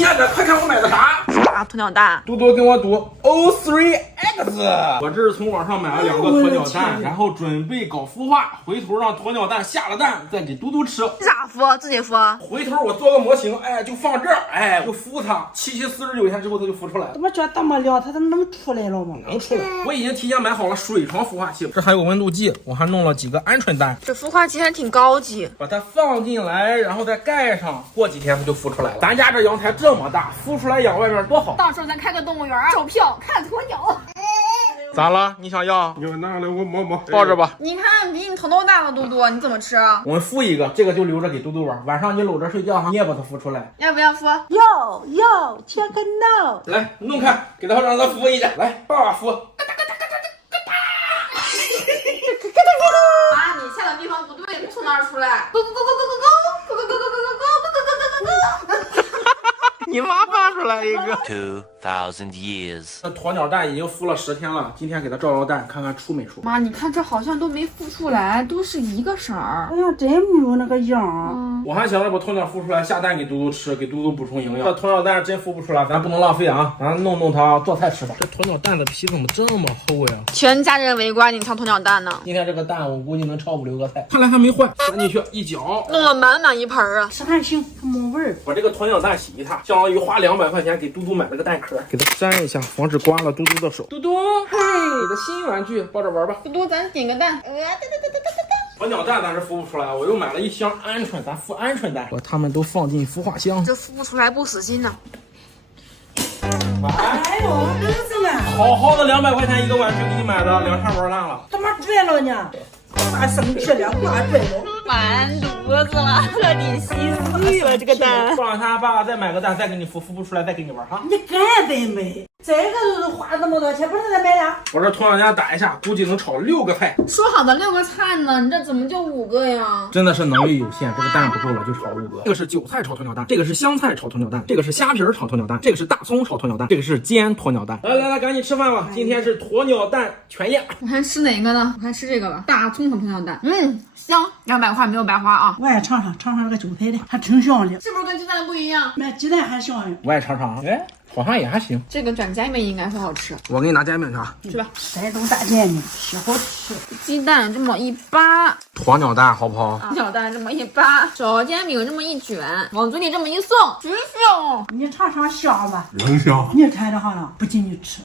亲爱的，快看我买的啥？啥鸵鸟蛋？多多跟我赌 O3X。我这是从网上买了2个鸵鸟蛋，然后准备搞孵化，回头让鸵鸟蛋下了蛋再给嘟嘟吃。咋孵？自己孵？回头我做个模型，哎，就放这儿，哎，就孵它，749天之后它就孵出来了。怎么觉得这么凉，它怎么能出来了吗？能出来。我已经提前买好了水床孵化器，这还有温度计，我还弄了几个鹌鹑蛋。这孵化器还挺高级，把它放进来，然后再盖上，过几天它就孵出来了。咱家这阳台这么大，孵出来养外面多好。到时候咱开个动物园，售票看鸵鸟。咋了？你想要？你拿来我摸摸，抱着吧。你看比你头都大了，嘟嘟，你怎么吃啊？我们孵一个，这个就留着给嘟嘟玩。晚上你搂着睡觉哈，你也把它孵出来。要不要孵？要切个闹。来，弄开，给它让它孵一个。来，爸爸孵。妈，你下的地方不对，从哪儿出来？你妈放出来一个。 2,000 years。那鸵鸟蛋已经孵了10天了，今天给它照照蛋，看看出没出。妈，你看这好像都没孵出来，都是一个色儿。好像真没有那个样。我还想着把鸵鸟孵出来下蛋给嘟嘟吃，给嘟嘟补充营养。这鸵鸟蛋真孵不出来，咱不能浪费啊，咱弄它做菜吃吧。这鸵鸟蛋的皮怎么这么厚呀？全家人围观你抢鸵鸟蛋呢。今天这个蛋我估计能炒5、6个菜，看来还没坏。塞进去一搅，弄了满满一盆啊！吃还行，还没味儿。把这个鸵鸟蛋洗一趟，相当于花200块钱给嘟嘟买了个蛋壳，给它粘一下，防止刮了嘟嘟的手。嘟嘟，嘿，你的新玩具，抱着玩吧。嘟嘟，咱点个蛋。鸵鸟蛋但是孵不出来，我又买了1箱鹌鹑，咱孵鹌鹑蛋，把它们都放进孵化箱。这孵不出来不死心呢。哎呦，儿子呀，好好的200块钱一个玩具给你买的，2下玩烂了。怎么拽了呢？爸生气了，爸拽了。完犊子了，彻底稀碎了这个蛋。过2天爸爸再买个蛋，再给你孵，孵不出来再给你玩哈。你敢得没？这个都是花这么多钱，不是再买俩？我这鸵鸟蛋打一下，估计能炒6个菜。说好的6个菜呢？你这怎么就5个呀？真的是能力有限，这个蛋不够了就炒5个。这个是韭菜炒鸵鸟蛋，这个是香菜炒鸵鸟蛋，这个是虾皮炒鸵鸟蛋，这个是大葱炒鸵鸟蛋，这个是煎鸵鸟蛋。来，赶紧吃饭吧，今天是鸵鸟蛋全宴。我还吃哪个呢？我还吃这个吧，大葱炒鸵鸟蛋。香，200块没有白花啊！我也尝尝这个韭菜的，还挺香的。是不是跟鸡蛋的不一样？买鸡蛋还香呢。我也尝尝，哎，好像也还行。这个卷煎饼应该会好吃，我给你拿煎饼去啊，是吧？山东大煎饼吃好吃。鸡蛋这么一扒，鸵鸟蛋好不好？鸵鸟蛋这么一扒，小煎饼这么一卷，往嘴里这么一送，真香！你尝尝香吧？能香。你看着好了，不进去吃。